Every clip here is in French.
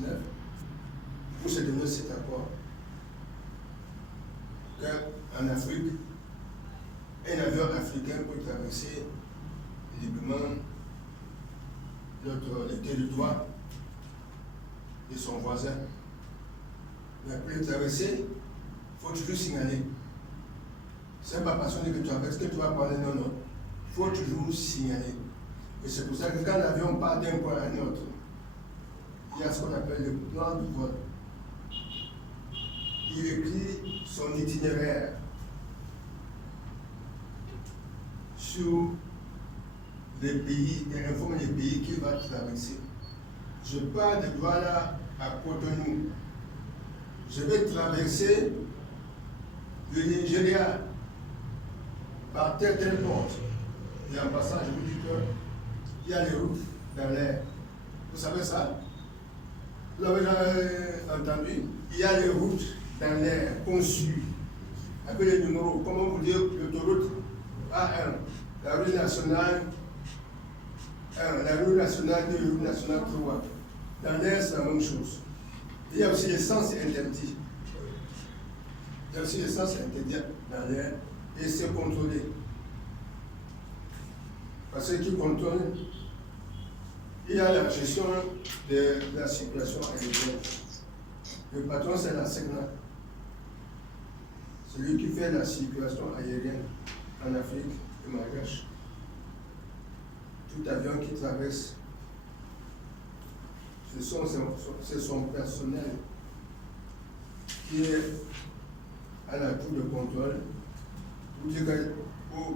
19 pour se donner cet accord qu'en Afrique, un avion africain peut traverser librement le territoire de son voisin. Mais pour le traverser, il faut toujours signaler. Ce n'est pas passionné que tu traverses, que tu vas parler, non, non. Il faut toujours signaler. Et c'est pour ça que quand l'avion part d'un point à un autre, il y a ce qu'on appelle le plan de vol. Il écrit son itinéraire sur les pays, il informe les pays qu'il va traverser. Je pars de Douala à Cotonou. Je vais traverser le Nigeria par telle porte. Et en passant, je vous dis qu'il y a les routes dans l'air. Vous savez ça? Vous l'avez déjà entendu? Il y a les routes dans l'air conçues avec les numéros, comment vous dire, l'autoroute A1, la rue nationale 1, la rue nationale 2, la rue nationale 3. Dans l'air, c'est la même chose. Il y a aussi l'essence interdit. Il y a aussi l'essence interdit dans l'air et c'est contrôlé. Parce que qui contrôle, il y a la gestion de la circulation aérienne. Le patron, c'est la SECNA. C'est lui qui fait la circulation aérienne en Afrique et Malgache. Tout avion qui traverse, c'est son personnel qui est à la tour de contrôle. Vous dites que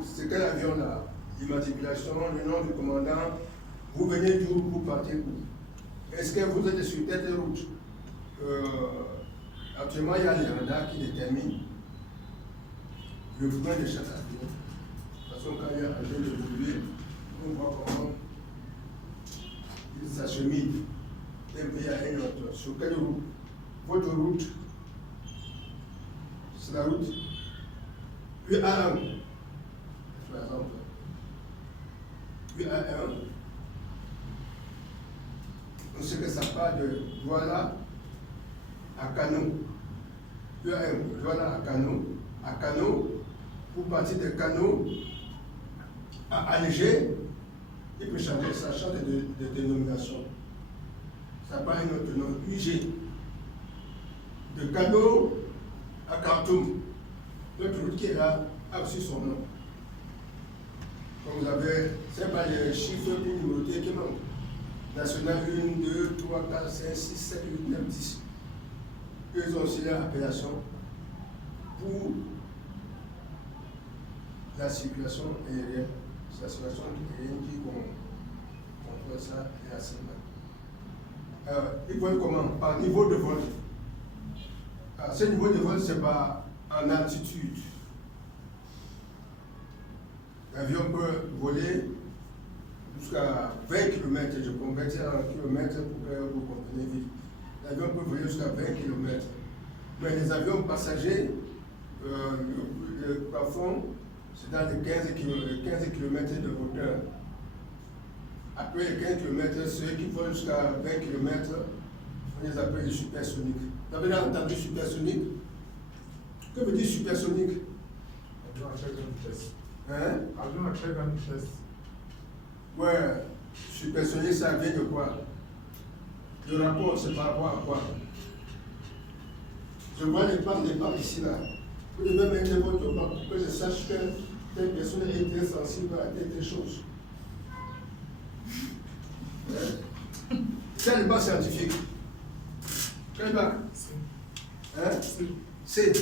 c'est quel avion là? L'immatriculation, le nom du commandant, vous venez d'où, vous partez où? Est-ce que vous êtes sur telle route? Actuellement, il y a les radars qui déterminent le point de chaque avion. De toute façon, quand il y a un avion d'évoluer, on voit comment il s'achemine d'un pays à un autre. Sur quelle route? Votre route, c'est la route UA1, par exemple. UA1, on sait que ça part de Douala à Kano. UA1, Douala à Kano. À Kano, pour partir de Kano à Alger, il peut changer, ça change de dénomination. Ça part un autre nom, UG. De Kano à Khartoum, notre route qui est là a aussi son nom. Comme vous avez, c'est pas les chiffres pour numéroter qui manquent. National 1, 2, 3, 4, 5, 6, 7, 8, 9, 10. Ils ont aussi leur appellation pour la circulation aérienne. C'est la circulation aérienne qui contrôle ça et la CEMA. Ils vont comment? Par niveau de vol. Ce niveau de vol, c'est pas en altitude. L'avion peut voler jusqu'à 20 km, je convertis en kilomètres pour que vous compreniez vite. L'avion peut voler jusqu'à 20 km. Mais les avions passagers, le plafond, c'est dans les 15 km de hauteur. Après les 15 km, ceux qui volent jusqu'à 20 km, on les appelle les supersoniques. Vous avez entendu supersonique? Que veut dire supersonique? Avion à très grande vitesse. Hein? Avion à très grande vitesse. Ouais, supersonique, ça vient de quoi? Le rapport, c'est par rapport à quoi? Je vois les parts ici là. Vous devez mettre votre part pour que je sache que telle personne est très sensible à telle chose. C'est le bac scientifique. Quel bac? Hein? C'est.